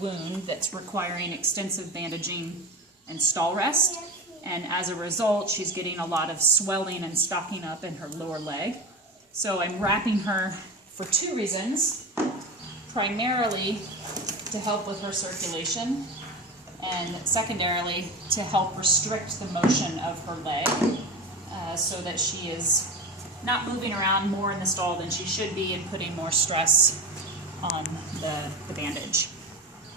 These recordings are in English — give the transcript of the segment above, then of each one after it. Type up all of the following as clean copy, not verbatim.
wound that's requiring extensive bandaging and stall rest, and as a result she's getting a lot of swelling and stocking up in her lower leg. So I'm wrapping her for two reasons, primarily to help with her circulation and secondarily to help restrict the motion of her leg so that she is not moving around more in the stall than she should be and putting more stress on the bandage.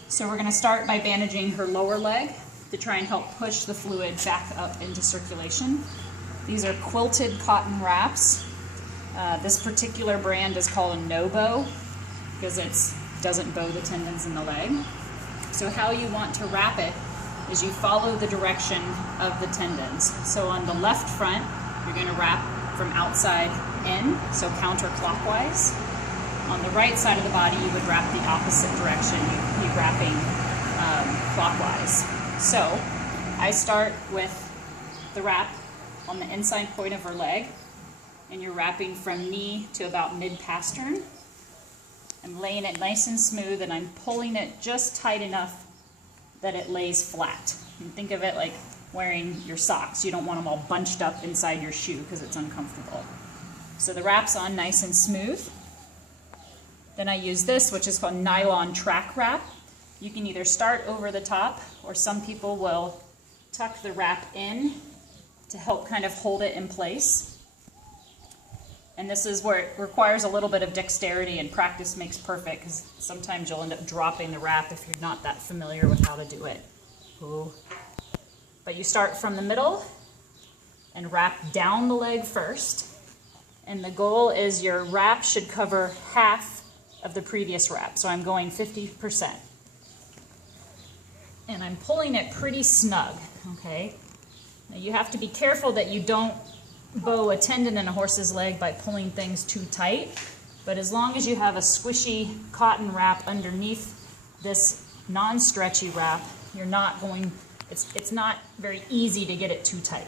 So we're going to start by bandaging her lower leg to try and help push the fluid back up into circulation. These are quilted cotton wraps. This particular brand is called a no-bow because it doesn't bow the tendons in the leg. So how you want to wrap it is you follow the direction of the tendons. So on the left front, you're going to wrap from outside in, so counterclockwise. On the right side of the body, you would wrap the opposite direction. You'd be wrapping clockwise. So I start with the wrap on the inside point of her leg, and you're wrapping from knee to about mid-pastern. I'm laying it nice and smooth, and I'm pulling it just tight enough that it lays flat. And think of it like wearing your socks. You don't want them all bunched up inside your shoe because it's uncomfortable. So the wrap's on nice and smooth. Then I use this, which is called nylon track wrap. You can either start over the top, or some people will tuck the wrap in to help kind of hold it in place. And this is where it requires a little bit of dexterity, and practice makes perfect, because sometimes you'll end up dropping the wrap if you're not that familiar with how to do it. Ooh. But you start from the middle and wrap down the leg first. And the goal is your wrap should cover half of the previous wrap. So I'm going 50%. And I'm pulling it pretty snug, okay? Now you have to be careful that you don't bow a tendon in a horse's leg by pulling things too tight, but as long as you have a squishy cotton wrap underneath this non-stretchy wrap, you're not going, it's not very easy to get it too tight.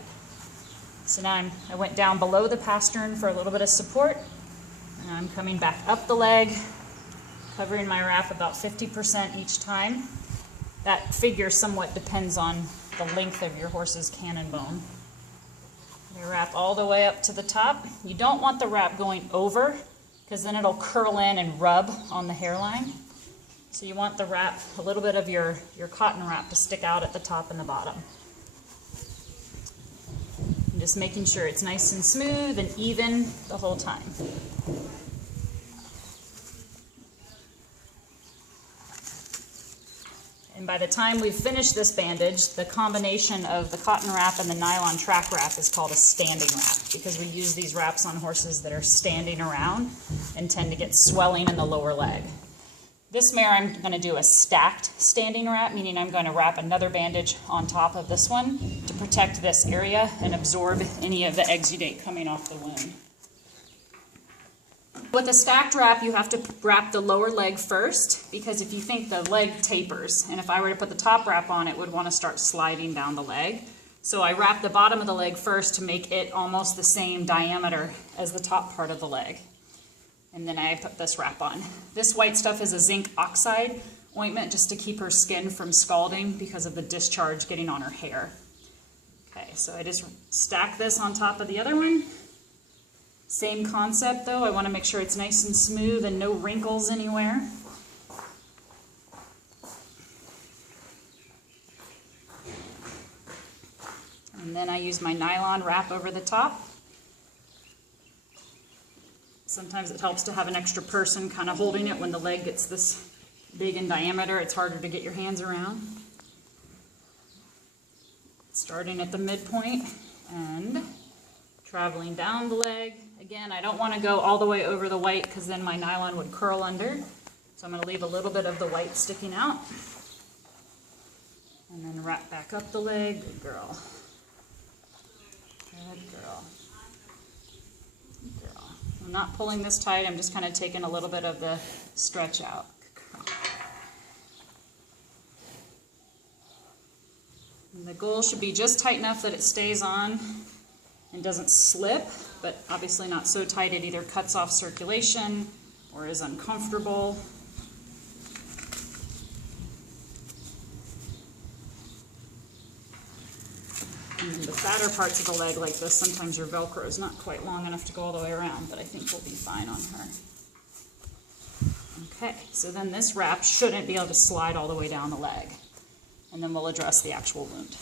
So now I went down below the pastern for a little bit of support, and I'm coming back up the leg, covering my wrap about 50% each time. That figure somewhat depends on the length of your horse's cannon bone. You wrap all the way up to the top. You don't want the wrap going over, because then it'll curl in and rub on the hairline. So you want the wrap, a little bit of your cotton wrap to stick out at the top and the bottom. And just making sure it's nice and smooth and even the whole time. And by the time we've finished this bandage, the combination of the cotton wrap and the nylon track wrap is called a standing wrap, because we use these wraps on horses that are standing around and tend to get swelling in the lower leg. This mare, I'm going to do a stacked standing wrap, meaning I'm going to wrap another bandage on top of this one to protect this area and absorb any of the exudate coming off the wound. With a stacked wrap, you have to wrap the lower leg first, because if you think the leg tapers, and if I were to put the top wrap on, it would want to start sliding down the leg. So I wrap the bottom of the leg first to make it almost the same diameter as the top part of the leg. And then I put this wrap on. This white stuff is a zinc oxide ointment just to keep her skin from scalding because of the discharge getting on her hair. Okay, so I just stack this on top of the other one. Same concept though, I want to make sure it's nice and smooth and no wrinkles anywhere. And then I use my nylon wrap over the top. Sometimes it helps to have an extra person kind of holding it when the leg gets this big in diameter. It's harder to get your hands around. Starting at the midpoint and traveling down the leg. Again, I don't want to go all the way over the white because then my nylon would curl under. So I'm going to leave a little bit of the white sticking out. And then wrap back up the leg. Good girl. Good girl. Good girl. I'm not pulling this tight. I'm just kind of taking a little bit of the stretch out. And the goal should be just tight enough that it stays on and doesn't slip, but obviously not so tight it either cuts off circulation or is uncomfortable. And then the fatter parts of the leg like this, sometimes your Velcro is not quite long enough to go all the way around, but I think we'll be fine on her. Okay, so then this wrap shouldn't be able to slide all the way down the leg. And then we'll address the actual wound.